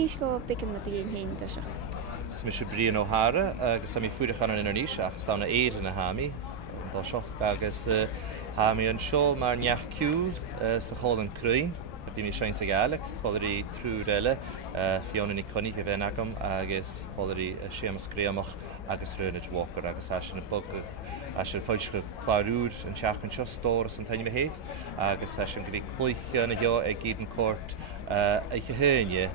níos go bicim na dtíon hén do se. Smis bríon óthra agus sam fuidirchan an níos ach sána éidir na hámi dá seocht agus hámi an seo mar neach ciúil sa chóil an cruin. Bí mi sein sa Gaelic, choirí trú réile fionna ní coní a bheith agam agus choirí sémas scríamach agus rúnid Walker agus as na bug as an fáid go chláúr an teach an seo stóras an taine héad agus as an goí clúiche na heo ag gíad an cort hEadhra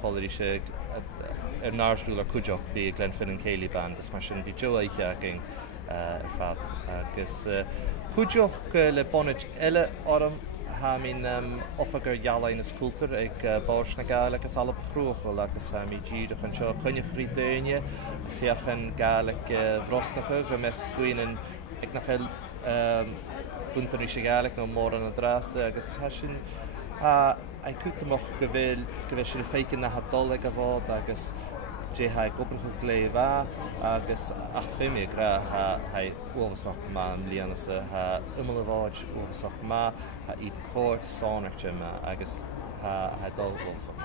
choirí sé nársúil ar cuideach bí Glenfin an Céilí band is mar sin bí jo aiche agin fad agus cuideach le bonid eile orm ha mín Oifigear hEalain is cultúr ag báis na Gaelic agus Alba Chruthachail agus ha mí díadach an seo coinechrí daine fiachan Gaelic bhrosnacha go mes guinan ag nachil buntarí sé Gaelic nó mór an drásta agus ha sin ag cútamach go bhfuil sin féicin na hadol ag a bhád agus ha gobracha léibh agus ach féimi gra ha uasach má mlíanasa ha umalaváid uasach má ha iad córt sánirte agus ha dul uasach.